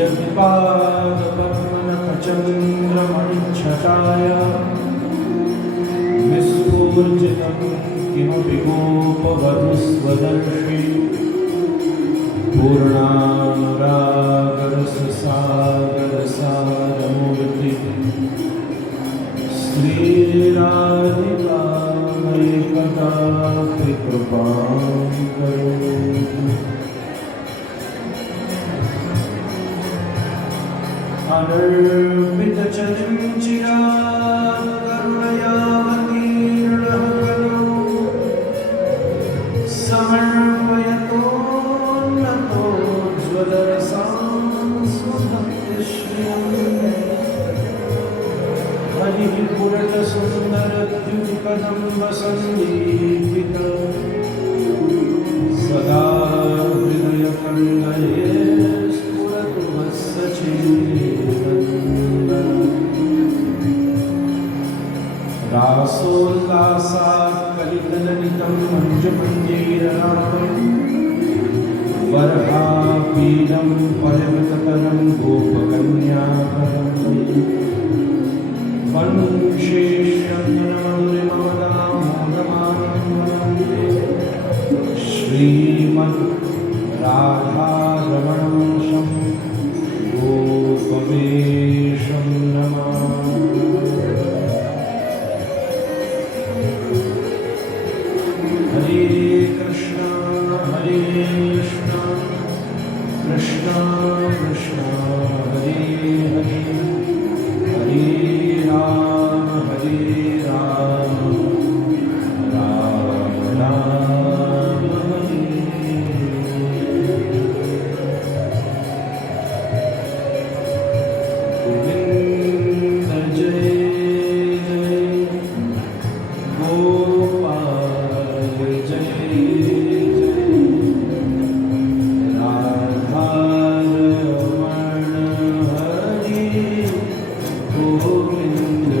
यत्पादपद्मनखचन्द्रमणिच्छटाय विस्फूर्जितं किमपि गोपवधूस्वदर्शि पूर्णानुरागरससागरसारमूर्ति श्रीराधिका मयि कदापि कृपां करोतु। अनर्पितचरिं चिरात् करुणयावतीर्णः खलु समर्पयतोन्नतोज्ज्वलरसां स्वभक्तिश्रियम् हरिः पुरतसुन्दरद्युतिकदम्बसन्दीपित सदा हृदयकण्डये स्फुरतु वत्सचेतनन्दन रासोल्लासात् कलितललितं मञ्जुमञ्जीररागं वर्हापीडं पर्वततरं गोपकन्याकरम् वंशेष्यन्दनमधुरिममदामोदमानं श्रीमद्राधारमणं गोपवेशं नमामि। हरे कृष्ण कृष्ण कृष्ण हरे हरे हरे राम राम राम हरे। गोविंद जय जय गोपाल जय जय राधारमण हरि गोविंद गोविंद जय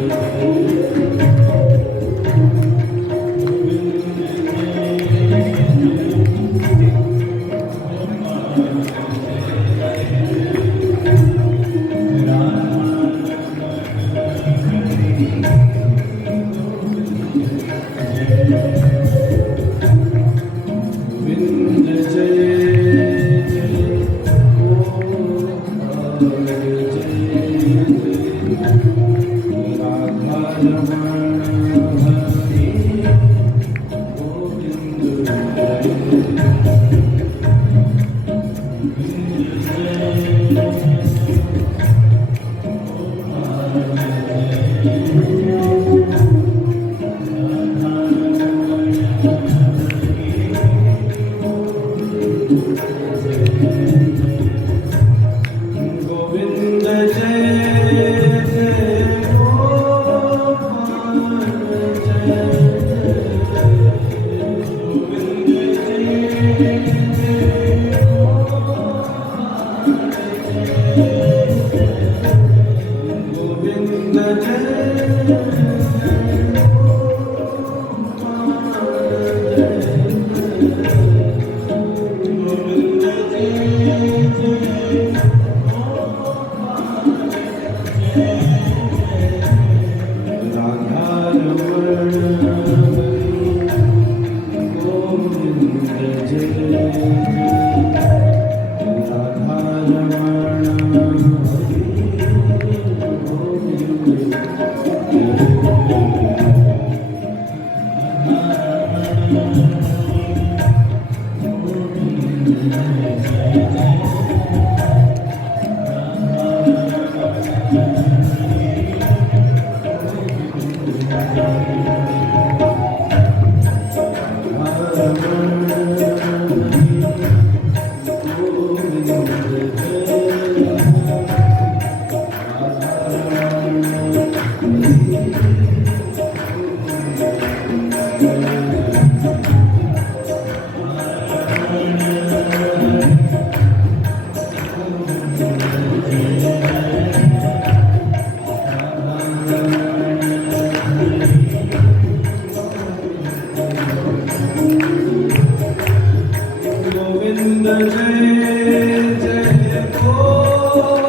जय गोपाल जय राधारमण हरि गोविंद गोविंद जय जय गोपाल जय गोविंद जय जय गोपाल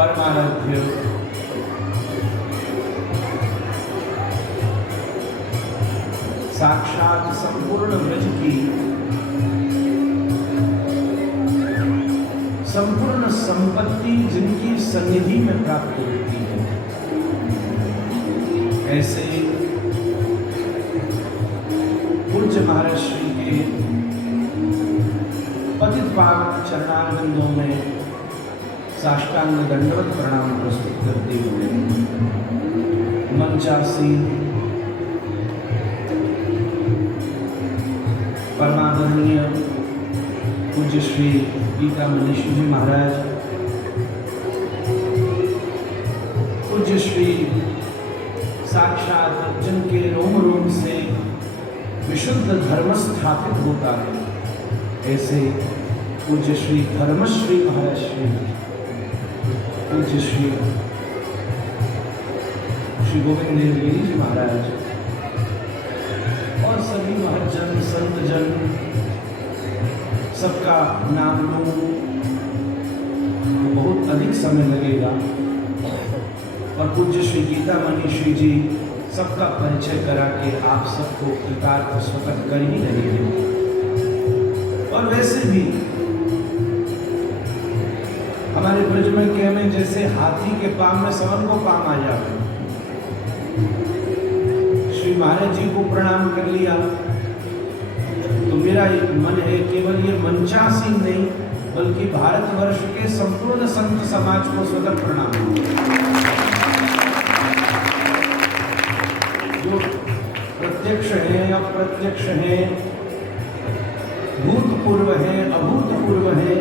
परमाराध्य साक्षात संपूर्ण ब्रज की संपूर्ण संपत्ति जिनकी सन्निधि में प्राप्त होती है, ऐसे पूज्य महाराज श्री के पतित पावन चरणारविंदों में साष्टांग दंडवत प्रणाम प्रस्तुत करते हुए मंचासीन परमादरणीय पूज्य श्री गीता मनीष जी महाराज, पूज्य श्री साक्षात जिनके रोम रोम से विशुद्ध धर्म स्थापित होता है, ऐसे पूज्य श्री धर्मश्री महाराज श्री, पूज्य श्री गोविंद देवगिरी जी महाराज और सभी महज्जन संतजन, सबका नाम लूं तो बहुत अधिक समय लगेगा और पूज्य श्री गीता मनीषी जी सबका परिचय करा के आप सबको कृतार्थ स्वतः कर ही रहेंगे। और वैसे भी हमारे ब्रज में कहने जैसे हाथी के पाँव में सवन को पाम आ जावे। श्री महाराज जी को प्रणाम कर लिया तो मेरा एक मन है केवल ये मंचासीन नहीं बल्कि भारतवर्ष के संपूर्ण संत समाज को स्वतः प्रणाम। जो प्रत्यक्ष हैं, अप्रत्यक्ष हैं, भूतपूर्व हैं, अभूतपूर्व हैं,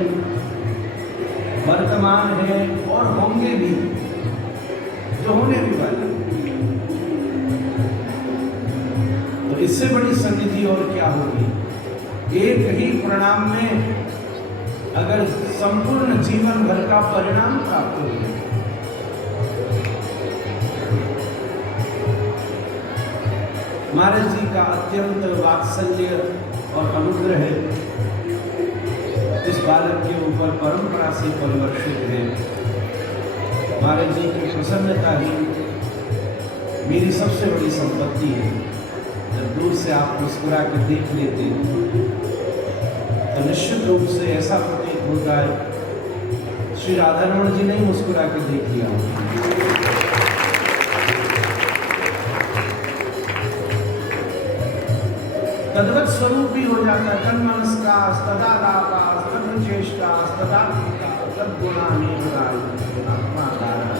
वर्तमान हैं और होंगे भी, जो होने भी वाले। तो इससे बड़ी सन्निधि और क्या होगी। एक ही प्रणाम में अगर संपूर्ण जीवन भर का परिणाम प्राप्त हो जाए। महाराज जी का अत्यंत वात्सल्य और अनुग्रह इस बालक के ऊपर परंपरा से परिवर्षित है। महाराज जी की प्रसन्नता ही मेरी सबसे बड़ी संपत्ति है। जब दूर से आप मुस्कुरा के देख लेते हैं तो निश्चित रूप से ऐसा प्रतीत होता है श्री राधारमण जी ने ही मुस्कुरा के देख लिया। तद्वत स्वरूप भी हो जाता है। तन्मनस्का तदा लाभा तद्विचेष्टा तदा तद्गुणानि आत्मा धारणा।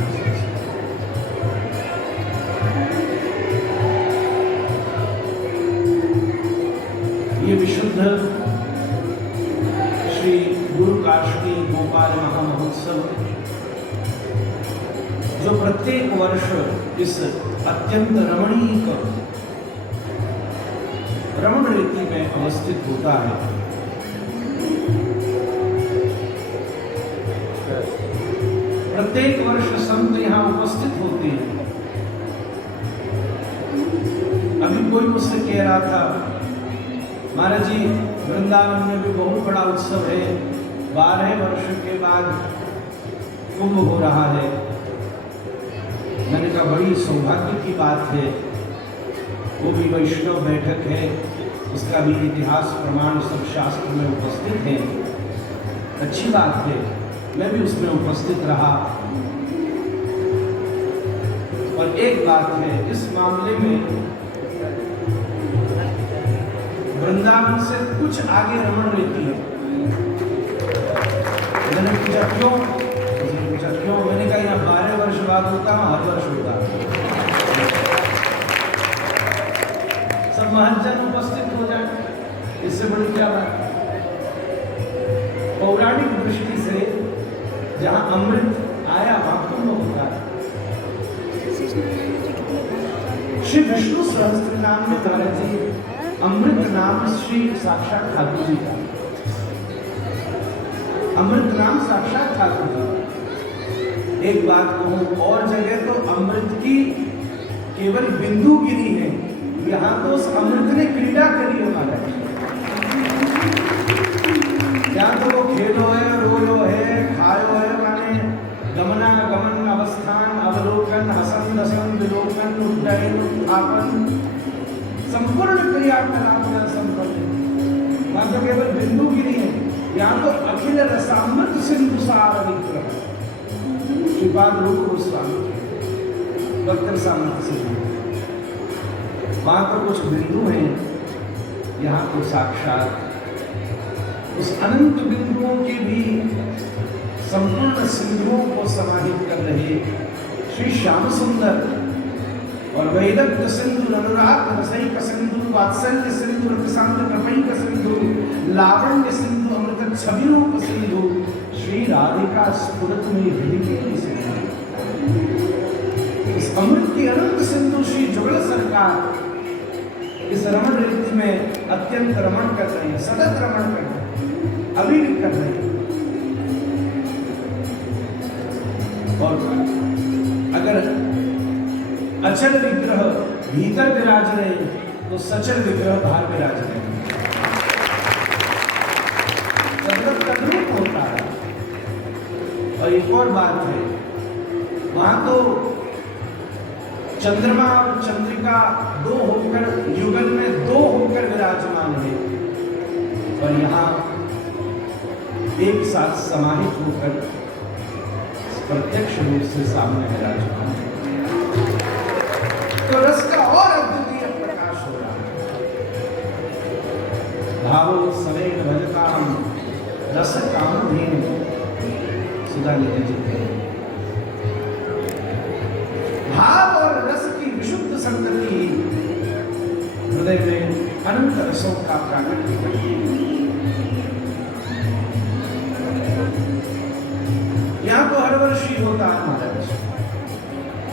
ये विशुद्ध श्री गुरु काष्ठी गोपाल महामहोत्सव जो प्रत्येक वर्ष इस अत्यंत रमणीय रमण रीति में अवस्थित होता है। प्रत्येक वर्ष संत यहाँ उपस्थित होते हैं। अभी कोई मुझसे कह रहा था महाराज जी वृंदावन में भी बहुत बड़ा उत्सव है, 12 वर्ष के बाद कुंभ हो रहा है। मैंने कहा बड़ी सौभाग्य की बात है, वो भी वैष्णव बैठक है, उसका भी इतिहास प्रमाण सब शास्त्र में उपस्थित है, अच्छी बात है। मैं भी उसमें उपस्थित रहा। और एक बात है, इस मामले में वृंदावन से कुछ आगे रमण रीति है। मैंने पूछा क्यों? मैंने कहा यहाँ 12 वर्ष बाद होता है, हर वर्ष होता है। सब महजन उपस्थित हो जाए, इससे बड़ी क्या बात। पौराणिक दृष्टि से जहाँ अमृत आया वहां कुंभ होता है। श्री विष्णु सहस्त्र नाम में महाराज जी अमृत नाम श्री साक्षात ठाकुर जी का, अमृत नाम साक्षात ठाकुर जी। एक बात कहूं, और जगह तो अमृत की केवल बिंदु गिरी है, यहाँ तो उस अमृत ने क्रीड़ा करी है महाराज। यहाँ तो वो खेलो है, रोलो है, खायो है, माने गमना गमन अवस्थान अवलोकन हसन दसन विलोकन उड्डयन उत्थापन संपूर्ण क्रियाकलाप का संपन्न। वहाँ तो केवल बिंदु गिरी है, यहाँ तो अखिल रसामृत सिंधु सार विग्रह श्रीपाद रूप गोस्वामी भक्त सामर्थ्य सिंधु। वहाँ तो कुछ बिंदु हैं, यहाँ तो साक्षात उस अनंत बिंदुओं की भी संपूर्ण सिंधुओं को समाहित कर रहे श्री श्याम सुंदर और वैदग्ध सिंधु, अनुराग रसैक सिंधु, वात्सल्य सिंधु, रतिशांत कृपैक सिंधु, लावण्य सिंधु, अमृत छवि रूप सिंधु, श्री राधिका स्फुरत में हृदय सिंधु। इस अमृत की अनंत सिंधु श्री जुगल सरकार इस रमण रीति में अत्यंत रमण कर रहे हैं, सतत रमण कर रहे हैं, अभी भी कर रहे हैं। और अगर अचल विग्रह भीतर विराज रहे तो सचल विग्रह बाहर विराज रहे, तद्रूप होता है। और एक और बात है, वहां तो चंद्रमा और चंद्रिका दो होकर युगल में दो होकर विराजमान है, और यहाँ एक साथ समाहित होकर प्रत्यक्ष रूप से सामने विराजमान है। तो रस का और अद्वितीय प्रकाश हो रहा है। भावो सवेग भजताम रस काम सुधा लेकर चलते हैं। भाव और रस की विशुद्ध संतति हृदय में अनंत रसों का प्राकट्य करती है। यहाँ तो हर वर्ष ही होता है महाराज,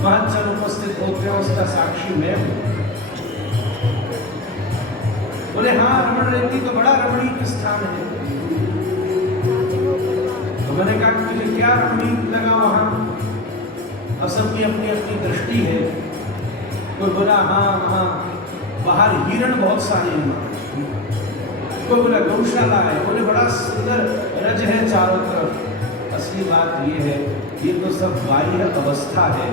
महोत्सव उपस्थित होते हैं, उसका साक्षी मैं हूं। बोले हाँ, रमण रेती तो बड़ा रमणीक स्थान है। तो मैंने कहा कि मुझे क्या रमणीक लगा वहां, और सबकी अपनी अपनी दृष्टि है। कोई बोला हाँ बाहर हिरण बहुत सारे हैं, कोई बोला गौशाला है, बोले बड़ा सुंदर रज है चारों तरफ। असली बात ये है, ये तो सब बाह्य अवस्था है।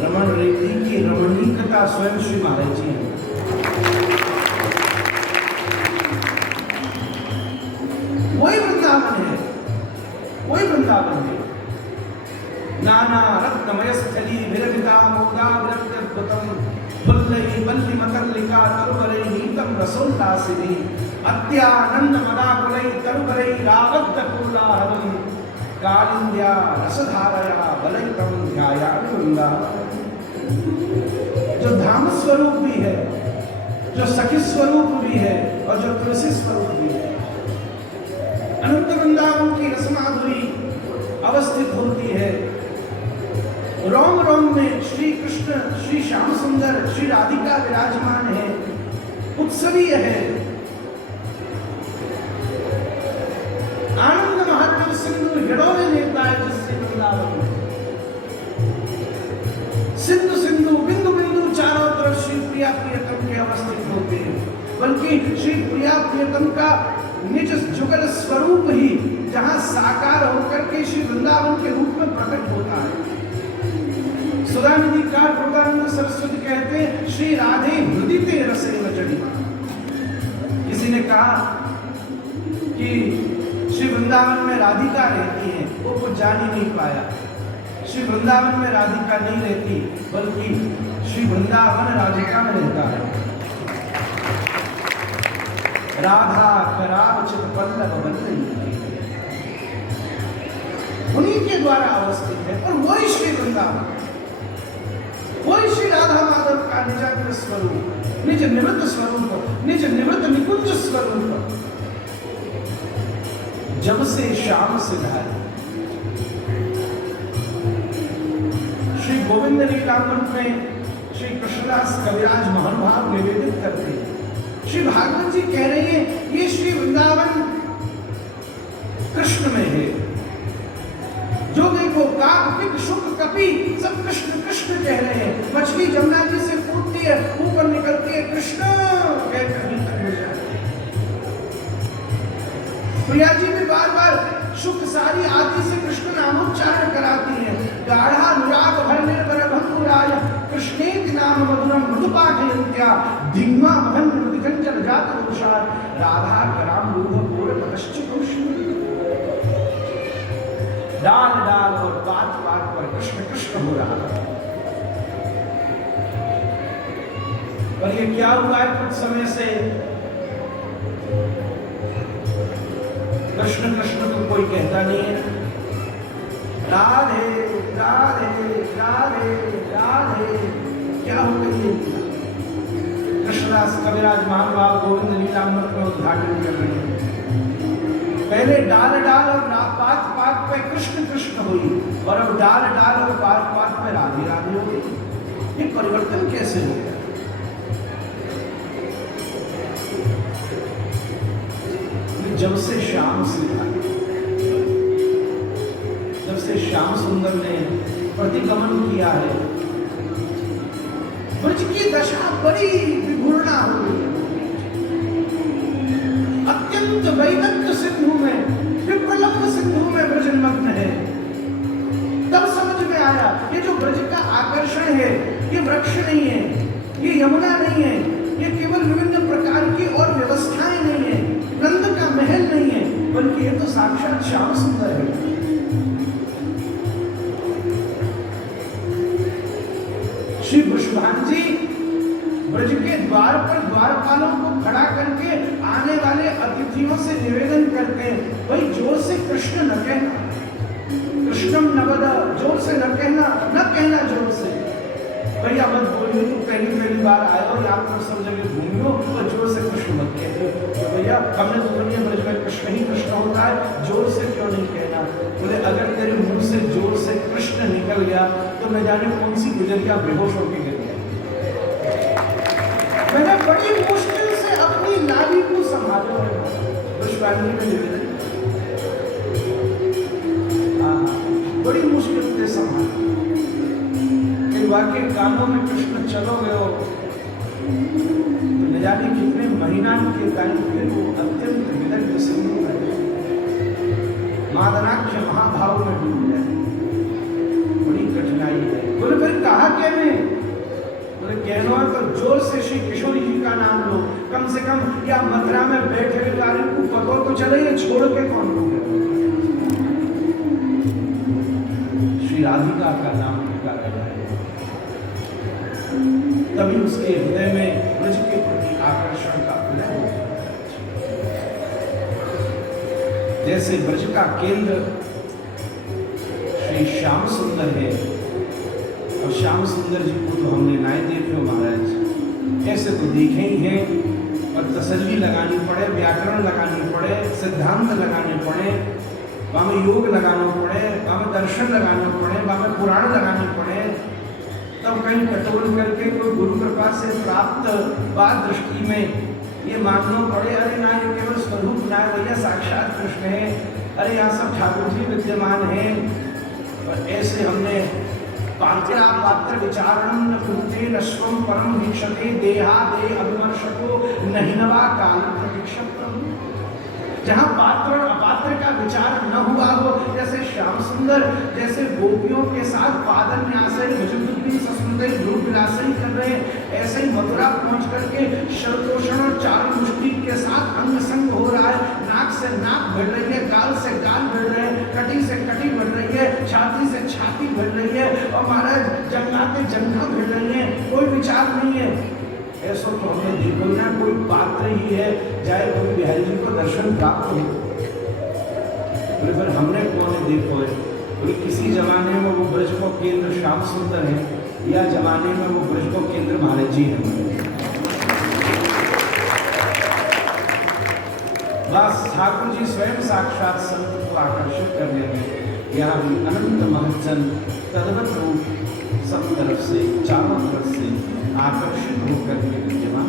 रमण रेती की रमणीकता स्वयं श्री महाराज जी हैं। वही वृंदावन है, वही वृंदावन है। नाना रत्नमय स्थली विरगिता मोदा विरक्तद्भुतम फुल्लई बल्ली मतल्लिका तरुवरई नीतम रसोल्लासिनी अत्यानंद मदाकुलई तरुवरई रावद्ध कोलाहलम कालिंद्या रसधारया बलयितम ध्यायामि वृंदावन। जो धाम स्वरूप भी है, जो सखी स्वरूप भी है, और जो तुलसी स्वरूप भी है। अनंत वृंदावन की रसमाधुरी अवस्थित होती है। रोम रोम में श्री कृष्ण, श्री श्याम सुंदर, श्री राधिका विराजमान है, उत्सवीय है। आनंद महात्म सिंधु हिडोले लेता है जिससे वृंदावन में। सिंधु सिंधु बिंदु बिंदु चारों तरफ श्री प्रिया प्रियतम के अवस्थित होते हैं, बल्कि श्री प्रिया प्रियतम का निज जुगल स्वरूप ही जहां साकार होकर के श्री वृंदावन के रूप में प्रकट होता है। सुधानिधि कार प्रकानंद सरस्वती कहते हैं, श्री राधे हृदय रसे चढ़ी। किसी ने कहा कि श्री वृंदावन में राधिका रहती है, वो कुछ जान ही नहीं पाया। श्री वृंदावन में राधिका नहीं रहती, बल्कि श्री वृंदावन राधिका में रहता है। राधा कराव चित पल्लव बल्लई, उन्हीं के द्वारा अवस्थित है। और वही श्री वृंदावन, वही श्री राधा माधव का निजाग्र स्वरूप, निज निवृत्त स्वरूप, निज निवृत्त निकुंज स्वरूप। जब से श्याम सिधारी श्री गोविंद लीलामृत में श्री कृष्णदास कविराज महानुभाव निवेदित करते हैं। श्री भागवत जी कह रहे हैं, ये श्री वृंदावन कृष्ण में है। जो देखो काक पिक शुक कपी सब कृष्ण कृष्ण कह रहे हैं। मछली जमुना जी से कूदती है, ऊपर निकलती है, कृष्ण कहकर भीतर घुस जाती है। प्रिया जी भी बार बार शुक सारी आदि से कृष्ण नामोच्चारण कराती है। गाढ़ा अनुराग भर निर्भर भंगुराय कृष्णेति नाम मधुरम मधुपाठयन्त्या धिम्मा महन मृदिकंचन जात पुरुषार राधा कराम रूह पूर पतश्चिकुष्ण। डाल डाल और पात पात पर कृष्ण कृष्ण हो रहा है। और ये क्या हुआ है, कुछ समय से कृष्ण कृष्ण तो कोई कहता नहीं है। राधे राधे राधे राधे, क्या हो गई है? कृष्णदास कविराज महानुभाव गोविंद लीलामृत में उद्घाटन कर रहे हैं। पहले डाल डाल और पात पात पे कृष्ण कृष्ण हुई, और अब डाल डाल और पात पात पे राधे राधे हो गई। ये परिवर्तन कैसे हो गया? जब से श्याम सिधारी, जब से श्याम सुंदर ने प्रतिगमन किया है, ब्रज की दशा बड़ी विघूर्णा हो गई है। अत्यंत वैदग्ध सिंधु में, विप्रलंब सिंधु में ब्रज मग्न है। तब समझ में आया, ये जो ब्रज का आकर्षण है, ये वृक्ष नहीं है, ये यमुना नहीं है, ये केवल विभिन्न प्रकार की और व्यवस्थाएं नहीं है, नंद का महल नहीं है, बल्कि ये तो साक्षात श्याम सुंदर है। श्री वृषभान जी ब्रज के द्वार पर द्वारपालों को खड़ा करके आने वाले अतिथियों से निवेदन करते हैं, भाई जोर से कृष्ण न कहना। से न कहना जोर से। भैया मत बोलिए, तुम पहली बार आए हो, यहाँ पर सब जगह घूमियो और जोर से कृष्ण मत कहते हो। तो भैया हमने तो सुनिए ब्रज में कृष्ण ही कृष्ण होता है, जोर से क्यों नहीं कहना। बोले अगर तेरे मुंह से जोर से कृष्ण निकल गया तो मैं जाने कौन सी गुजरिया बेहोश होकर गिर गया। मैंने बड़ी मुश्किल से अपनी नारी को संभाला पुष्पांजलि में निवेदन, बड़ी मुश्किल से संभाला। वाक्य कानों में कृष्ण चलो गयो तो न जाने कितने महीना के टाइम फिर वो अत्यंत विदग्ध सिंधु में मादनाक्ष महाभाव में डूब जाए। बड़ी कठिनाई है। बोले फिर कहा कहने, बोले कहना है तो जोर से श्री किशोरी जी का नाम लो। कम से कम या मथुरा में बैठे हुए को पता तो चले ये छोड़ के कौन हो गया। श्री राधिका का नाम निकाला जाए, तभी उसके हृदय में ब्रज के प्रति आकर्षण का उदय होता है। जैसे ब्रज का केंद्र श्री श्याम सुंदर है, और श्याम सुंदर जी को तो हमने नाय देखे महाराज, ऐसे तो देखे ही हैं, और तसल्ली लगानी पड़े, व्याकरण लगानी पड़े, सिद्धांत लगाने पड़े, वहाँ में योग लगाना पड़े, वहाँ में दर्शन लगाना पड़े, वहाँ में पुराण लगाने पड़े, तब कहीं कटोल करके कोई गुरु कृपा से प्राप्त बात दृष्टि में ये मानना पड़े, अरे ना ये केवल स्वरूप ना भैया साक्षात कृष्ण है, अरे यहाँ सब ठाकुर जी विद्यमान हैं। और ऐसे हमने पात्र विचारण कृते नश्वम परम वीक्षते देहा दे अभिमर्शको नहिनवा काल प्रतीक्षक। जहाँ पात्र और अपात्र का विचार न हुआ हो, जैसे श्याम सुंदर जैसे गोपियों के साथ पादन न्यासे भजबुद्धि ससुंदर गुरु विलासई कर रहे हैं, ऐसे ही मथुरा पहुंच करके शरपोषण और चारु मुष्टि के साथ अंग संग हो रहा है। नाक से नाक बढ़ रही है, गाल से गाल बढ़ रहे हैं, कटी से कटी बढ़ रही है, छाती से छाती बढ़ रही है, और महाराज जंघाते जंघा बढ़ रही है, कोई विचार नहीं है। ऐसा तो हमने देखो ना, कोई पात्र ही है, चाहे कोई बिहारी जी को दर्शन प्राप्त हो, फिर हमने कौन देखो है। बोले किसी जमाने में वो ब्रज को केंद्र श्याम सुंदर है, या जमाने में वो ब्रज को केंद्र महाराज जी है। बस ठाकुर जी स्वयं साक्षात संत को आकर्षित करने में यहाँ अनंत महजन तद्वत रूप सब तरफ से चारों तरफ से आकर्षित होकर के विद्यमान।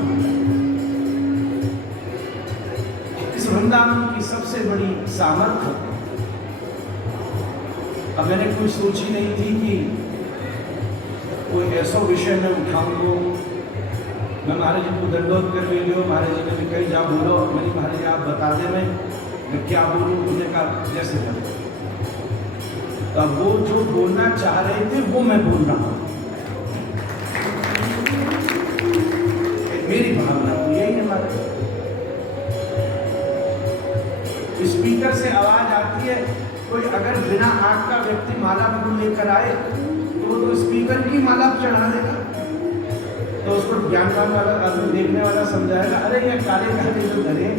इस वृंदावन की सबसे बड़ी सामर्थ्य, अब मैंने कुछ सोची नहीं थी कि कोई ऐसा विषय में उठाऊंगा। मैं महाराज जी को दंडोत कर ले लियो, महाराज जी ने कहीं जा बोलो, मैंने महाराज जी आप बता दे मैं क्या बोलूँ, उन्होंने कहा जैसे बोलो। तब वो जो बोलना चाह रहे थे वो मैं बोल रहा हूँ, मेरी भावना तो यही है। हमारे स्पीकर से आवाज आती है, कोई अगर बिना आंख का व्यक्ति माला फूल लेकर आए तो वो तो स्पीकर की माला चढ़ा देगा, तो उसको ज्ञानवान वाला आदमी देखने वाला समझाएगा, अरे ये काले काले जो धरे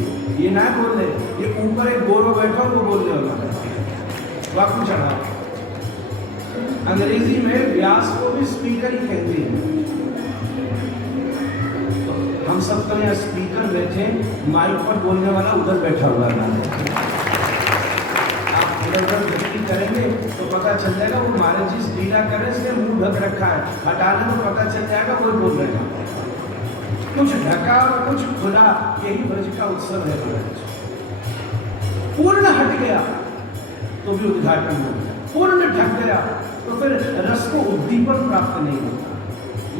ये ना बोल रहे, ये ऊपर एक गोरो बैठा वो बोल रहे होगा, वाकू चढ़ा। अंग्रेजी में व्यास को भी स्पीकर ही कहते हैं। हम सब तो यहाँ स्पीकर बैठे, माइक पर बोलने वाला उधर बैठा हुआ है। आप इधर दृष्टि करेंगे तो पता चल जाएगा वो महाराज जी लीला करे, इसलिए मुंह ढक रखा है, हटाने तो पता चल जाएगा कोई बोल रहा है। कुछ ढका और कुछ खुला, यही ब्रज का उत्सव है। पूर्ण हट गया तो भी उद्घाटन हो गया, पूर्ण ढक गया तो फिर रस को उद्दीपन प्राप्त नहीं होता।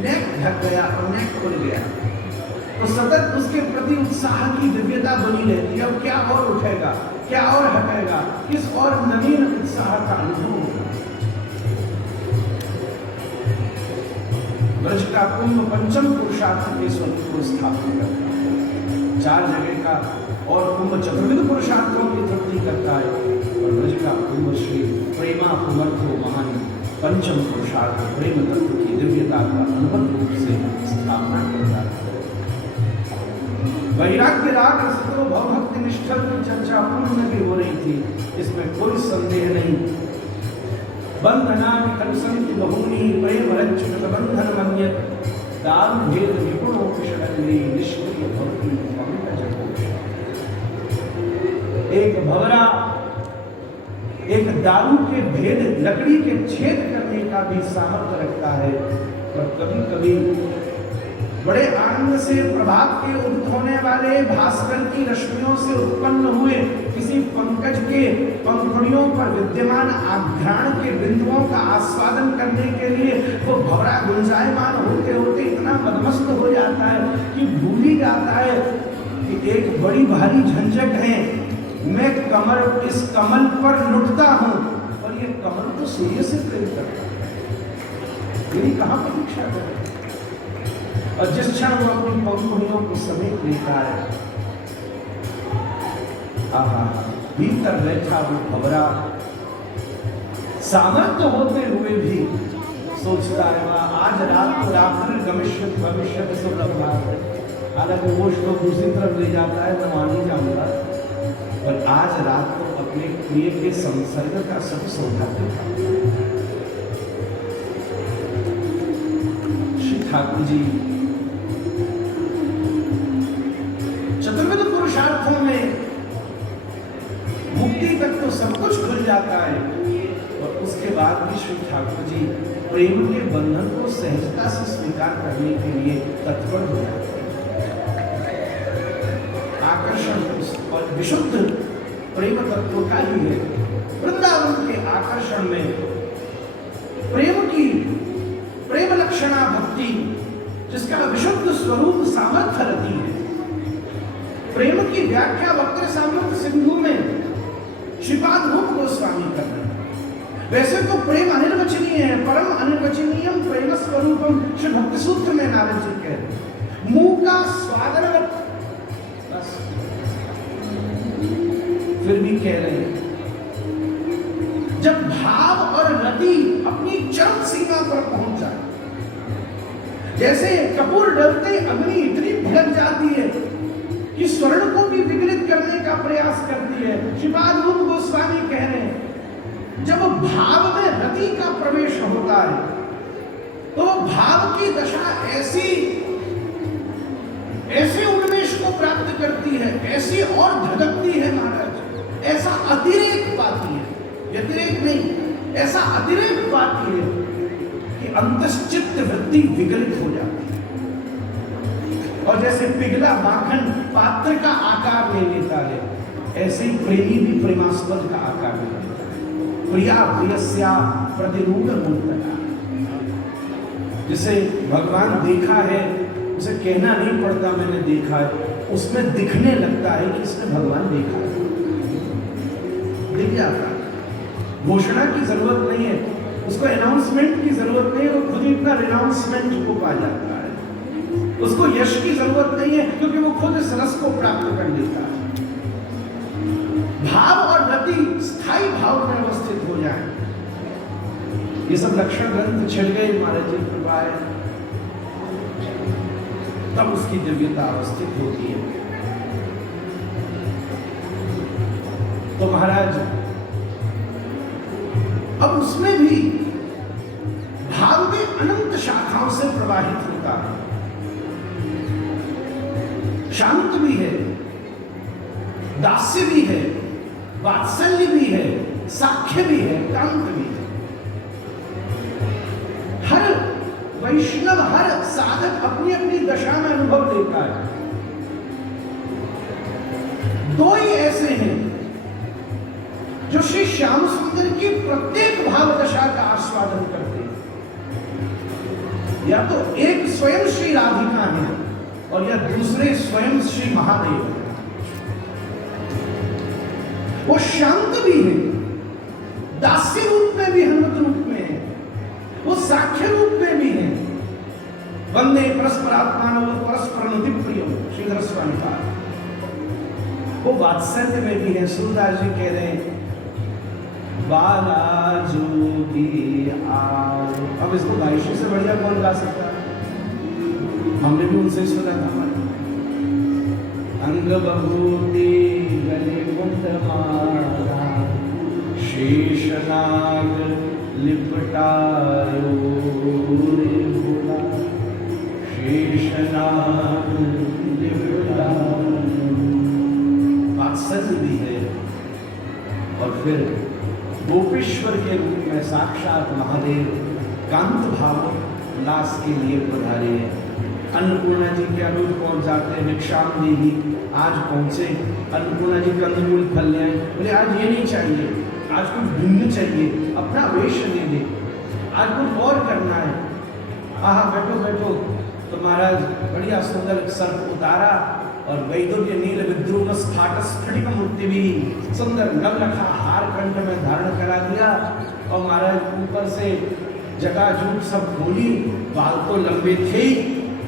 नेक ढक गया और नेक खुल गया तो सतत उसके प्रति उत्साह की दिव्यता बनी रहती है। अब क्या और उठेगा, क्या और हटेगा, किस और नवीन उत्साह का अनुभव होगा। ब्रज का कुंभ पंचम पुरुषार्थ के स्वरूप को स्थापित करता है, 4 जगह का, और कुंभ चतुर्विध पुरुषार्थों की तृप्ति करता है, और ब्रज का कुंभ श्री प्रेमा पुमर्थो महान पंचम पुरुषार्थ प्रेम तत्व की दिव्यता का अनुभव रूप से स्थापना करता है। वैराग्य राग रसो भक्ति निष्ठा की चर्चा पूर्ण की हो रही थी, इसमें कोई संदेह नहीं। बंधनानि खलु सन्ति बहूनि प्रेमरज्जुत बंधनमन्यत् दारु भेद निपुणोऽपि षडङ्गे निष्क्रिय भवति पंकजगो। एक भंवरा एक दारू के भेद लकड़ी के छेद करने का भी सामर्थ्य रखता है, पर कभी कभी बड़े आनंद से प्रभात के उदित होने वाले भास्कर की रश्मियों से उत्पन्न हुए किसी पंकज के पंखुड़ियों पर विद्यमान आघ्राण के बिंदुओं का आस्वादन करने के लिए वो भंवरा गुंजायमान होते होते इतना मदमस्त हो जाता है कि भूल ही जाता है कि एक बड़ी भारी झंझट है, मैं इस कमल पर लुटता हूं और ये कमल तो सूर्य से प्रेम करता है, मेरी कहां प्रतीक्षा करे। और जिस क्षण वो अपनी पंखुड़ियों को समेट लेता है, आहा, भीतर बैठा वो भंवरा सामर्थ्य होते हुए भी सोचता है वाह आज रात को रात्रि गमिष्यति भविष्यति सुप्रभात। हालांकि वो उसको दूसरी तरफ ले जाता है, मैं मान ही जाऊंगा, पर आज रात को अपने प्रिय के संसर्ग का सब सौभाग्य था। श्री ठाकुर जी चतुर्विध पुरुषार्थों में मुक्ति तक तो सब कुछ खुल जाता है, और उसके बाद भी श्री ठाकुर जी प्रेम के बंधन को सहजता से स्वीकार करने के लिए तत्पर हो जाते हैं। आकर्षण और विशुद्ध प्रेम तत्व का ही है। वृंदावन के आकर्षण में प्रेम लक्षणा भक्ति, जिसका विशुद्ध स्वरूप सामर्थ्य रहती है। प्रेम की व्याख्या वक्र सामर्थ्य सिंधु में श्रीपाद रूप गोस्वामी कर रहे हैं। वैसे तो प्रेम अनिर्वचनीय है, परम अनिर्वचनीयम प्रेम स्वरूपम श्री भक्ति सूत्र में नारद जी कह रहे हैं। मुंह का स्वादन, बस फिर भी कह रहे हैं जब भाव और रति अपनी चरम सीमा पर पहुंच जाए, जैसे कपूर डलते अग्नि इतनी भड़क जाती है कि स्वर्ण को भी विगलित करने का प्रयास करती है। श्रीपाद रूप गोस्वामी कह रहे हैं जब भाव में रति का प्रवेश होता है तो भाव की दशा ऐसे उन्मेष को प्राप्त करती है, ऐसी और धड़कती है महाराज, ऐसा अतिरेक पाती है, व्यतिरेक नहीं, ऐसा अतिरेक पाती है कि अंतश्चित्त वृत्ति विगलित हो जाती है। और जैसे पिघला माखन पात्र का आकार ले लेता है, ऐसे ही प्रेमी भी प्रेमास्पद का आकार ले लेता है। प्रिया प्रियस्या प्रतिरूढ़ मूर्तता, जिसे भगवान देखा है उसे कहना नहीं पड़ता मैंने देखा है, उसमें दिखने लगता है कि इसने भगवान देखा है, दिख जाता है। घोषणा की जरूरत नहीं है, उसको अनाउंसमेंट की जरूरत नहीं है, वो खुद ही अपना रिनाउंसमेंट को पा जाता है। उसको यश की जरूरत नहीं है क्योंकि वो खुद इस रस को प्राप्त कर लेता है। भाव और रति स्थायी भाव में अवस्थित हो जाए, ये सब लक्षण ग्रंथ छिड़ गए महाराज जी कृपा है, तब उसकी दिव्यता अवस्थित होती है। तो महाराज अब उसमें भी भाव में अनंत शाखाओं से प्रवाहित होता है। शांत भी है, दास्य भी है, वात्सल्य भी है, साख्य भी है, कांत भी है। हर वैष्णव, हर साधक अपनी अपनी दशा में अनुभव लेता है। दो ही ऐसे हैं जो श्री श्याम सुंदर की प्रत्येक भाव दशा का आस्वादन करते हैं। या तो एक स्वयं श्री राधिका है और या दूसरे स्वयं श्री महादेव है। वो शांत भी है, दास्य रूप में भी, हनुमत रूप में है, वो साख्य रूप में भी है। वंदे परस्परात्मानौ परस्परनुति प्रियम श्रीधर स्वामी का। वो वात्सल्य में भी है। सूरदास जी कह रहे हैं बाला जोगी आल। अब इसको गायत्री से बढ़िया कौन गा सकता है? हमने भी उनसे सुना था। अंग बभूति गले कुंड माला शेषनाग लिपटायो रे भोला, शेषनाग लिपटायो। वात्सल्य भी है और फिर गोपेश्वर के रूप में साक्षात महादेव कांत भाव लास के लिए पधारे हैं। अन्नपूर्णा जी के अनुज पहुंच जाते हैं, भिक्षाम देही आज पहुंचे। अन्नपूर्णा जी कंदमूल फल ले आए, बोले आज ये नहीं चाहिए, आज कुछ भिन्न चाहिए, अपना वेश ले दे, आज कुछ और करना है। आहा बैठो बैठो। तो महाराज बढ़िया सुंदर सर्प उतारा और वैदुर्य नील विद्रुम स्फाट स्फटिक मूर्ति भी सुंदर नवलखा हार कंठ में धारण करा दिया। और महाराज ऊपर से जटाजूट सब खोली, बाल तो लंबे थे,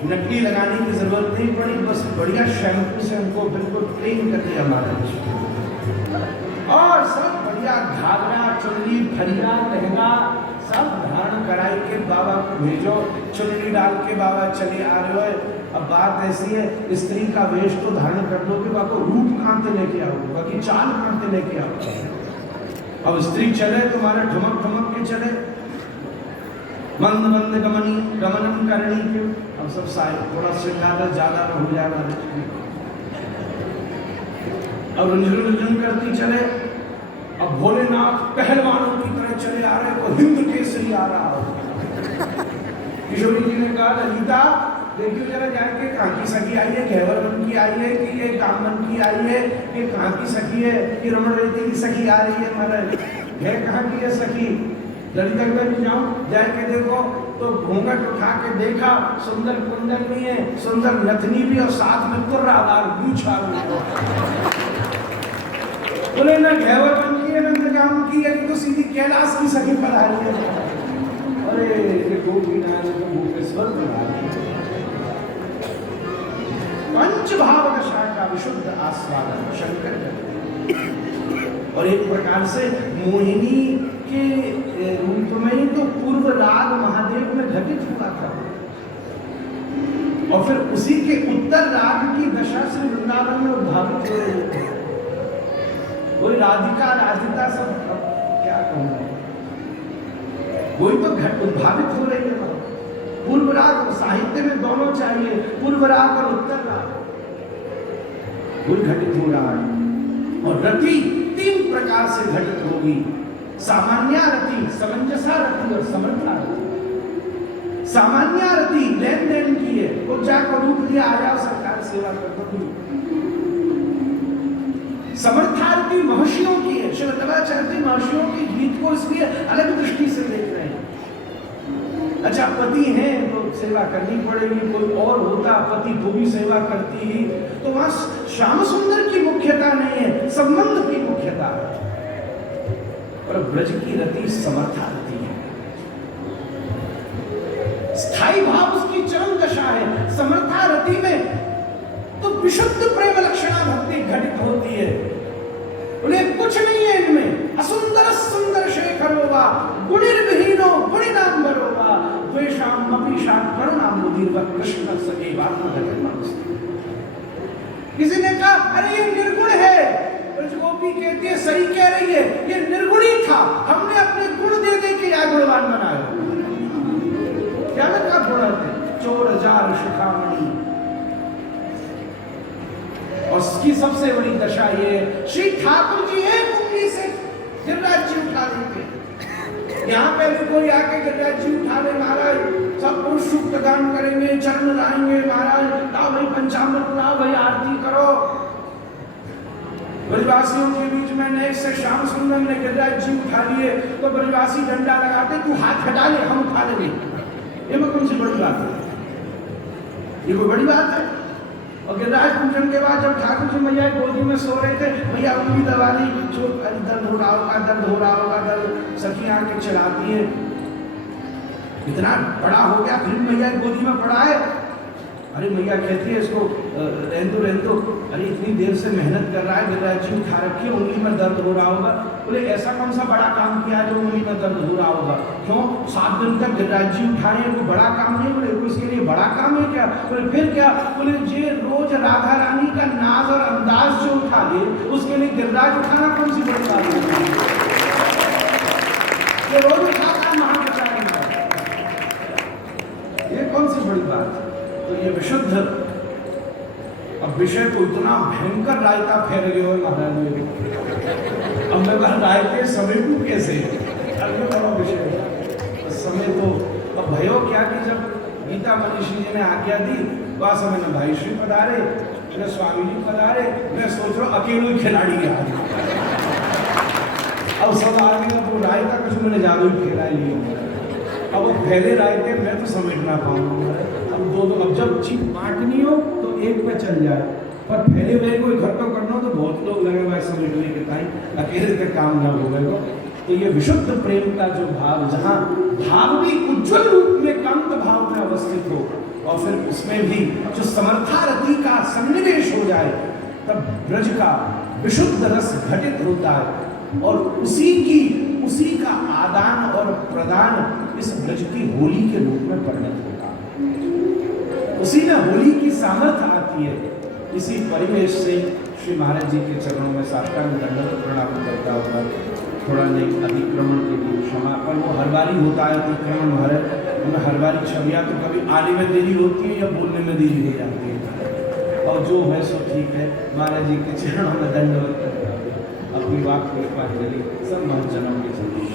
नकली लगाने की जरूरत नहीं पड़ी, बस बढ़िया शैम्पू से उनको बिल्कुल क्लीन कर दिया महाराज। और सब बढ़िया घाघरा चुन्नी फरिया लहंगा सब धारण कराई के बाबा को भेजो। चुन्नी डाल के बाबा चले आ रहे हो। अब बात ऐसी है, स्त्री का वेश तो धारण कर लो कि बाबा रूप कहाँ से लेके आओ, बाकी चाल कहाँ से लेके आओ। अब स्त्री चले तुम्हारा ठमक ठमक के चले, मंद मंद गमनम करनी क्यों। अब सब थोड़ा श्रृंगार ज्यादा हो जाएगा और रुंझुन करती चले। अब भोलेनाथ पहलवानों की तरह चले आ रहे, तो हिंद केसरी आ रहा हो। किशोरी जी ने कहा ललिता देखियो जरा जाके कहाँ की सखी आई है, घेवर बन की आई है कि ये कामन की आई है, ये कहाँ की सखी है, ये रमण रेती की सखी आ रही है। महाराज है कहाँ की है सखी। ललिता में जाऊं जाके देखो तो घूंघट उठा के देखा, सुंदर कुंडल भी है, सुंदर नथनी भी और साथ में कुर्रादार पूछा। बोले ना घेवर बन की है, ना जाम की है, तो सीधी कैलाश की सखी पर आ रही है। अरे ये गोपीनाथ तो गोपेश्वर बना रही है। पंच भाव दशा का विशुद्ध आस्वादन शंकर करते। और एक प्रकार से मोहिनी के रूप में ही तो पूर्व राग महादेव में घटित हुआ था और फिर उसी के उत्तर राग की दशा से वृंदावन में उद्भावित हो रही है। वही राधिका राधिका सब क्या कहूँगा, वही तो उद्भावित हो रही है। पूर्व राग साहित्य में दोनों चाहिए, पूर्व राग और उत्तर राग, वही घटित हो रहा है। और रति तीन प्रकार से घटित होगी, सामान्य रति, समंजसा रति और समर्था रति। सामान्य रति लेन देन की है, वो जाकर रूप लिया आ जाओ सरकार सेवा कर दो। समर्थारती महर्षियों की है, श्री मध्वाचार्य महर्षियों के गीत को इसलिए अलग दृष्टि से देख रहे हैं। अच्छा पति हैं तो सेवा करनी पड़ेगी, कोई और होता पति को भी सेवा करती ही, तो वहां श्याम सुंदर की मुख्यता नहीं है, संबंध की मुख्यता है। पर ब्रज की रति समर्थारती है, स्थायी भाव उसकी चरम दशा है। समर्थारती में तो विशुद्ध प्रेम लक्षणा भक्ति घटित होती है। बोले कुछ नहीं है इनमें, असुंदर सुंदर शेखरोवा गुणिर्विहीनो गुणिनांबरोवा द्वेषाम मपीशाम करुणाम मुदीर्वत कृष्ण सदेवा नमस्ते। किसी ने कहा अरे ये निर्गुण है, गोपी कहती है सही कह रही है, ये निर्गुणी था, हमने अपने गुण दे दे के या गुणवान बनाया। क्या लगा गुण है, चोर जार शिखामणि। और उसकी सबसे बड़ी दशा ये है, श्री ठाकुर जी एक उंगली से गिरिराज जी उठा लेते। यहाँ पे भी कोई आके गिरिराज जी उठा ले महाराज, सब पुरुष सूक्त गान करेंगे, चरण लाएंगे महाराज, लाओ भाई पंचामृत लाओ भाई आरती करो। ब्रजवासियों के बीच में नेक से श्याम सुंदर ने गिरिराज जी उठा लिए तो ब्रजवासी डंडा लगाते, तू हाथ हटा ले हम उठा लेंगे। ये में कौन सी बड़ी बात है, ये कोई बड़ी बात है। और गिरिराज पूजन के बाद जब ठाकुर जी मैया गोदी में सो रहे थे, मैया उंगली दबा ली, जो दर्द हो रहा होगा दर्द, सखियां आके चलाती है, इतना बड़ा हो गया फिर मैया गोदी में पड़ा है। अरे मैया कहती है इसको रहन दो, अरे इतनी देर से मेहनत कर रहा है, गिरिराज जी उठा रखी है, उंगली में दर्द हो रहा होगा। बोले ऐसा कौन सा बड़ा काम किया जो उंगली में दर्द हो रहा होगा, क्यों 7 दिन तक गिरिराज जी उठाए, कोई बड़ा काम नहीं। बोले कोई इसके लिए बड़ा काम है क्या। बोले फिर क्या। बोले जे रोज राधा रानी का नाज और अंदाज जो उठा ले, उसके लिए गिरिराज उठाना कौन सी बड़ी बात है। ये रोज खाता महाप्रसाद है, ये कौन सी बड़ी बात है। तो ये विशुद्ध, अब विषय को इतना भयंकर रायता फेर गए हो महाराज जी, अब मैं कहा रायते समेटू कैसे, अभी बड़ा विषय है समय। तो अब भयो क्या कि जब गीता मनीषी जी ने आज्ञा दी, वह समय न भाई श्री पधारे न स्वामी जी पधारे, मैं सोच रहा हूँ अकेले ही खिलाड़ी है आज। अब सब आदमी का वो रायता कुछ मैंने ज्यादा ही खेला लिया, अब वो पहले रायते मैं तो समेट ना पाऊंगा। अब दो अब जब चीज बांटनी हो तो एक पे चल जाए, पर पहले मेरे को इकट्ठा करना हो तो बहुत लोग लगे भाई समेटने के टाइम, अकेले से काम ना हो। तो ये विशुद्ध प्रेम का जो भाव, जहाँ भाव भी उज्ज्वल रूप में कांत भाव में अवस्थित हो, और फिर उसमें भी जो समर्थारति का सन्निवेश हो जाए, तब ब्रज का विशुद्ध रस घटित होता है, और उसी का आदान और प्रदान इस ब्रज की होली के रूप में परिणत होता है। उसी में होली की सामर्थ्य आती है। इसी परिवेश से श्री महाराज जी के चरणों में साष्टांग दंडवत प्रणाम करता हुआ, थोड़ा नहीं अतिक्रमण के लिए क्षमा, पर वो हर बारी होता है अतिक्रमण महाराज, उनमें हर बारी छवियाँ तो कभी आने में देरी होती है या बोलने में देरी हो जाती है, और जो है सो ठीक है। महाराज जी के चरणों में दंडवत करता हुआ अपनी वाक पुष्पांजलि सब महजनों के चरणों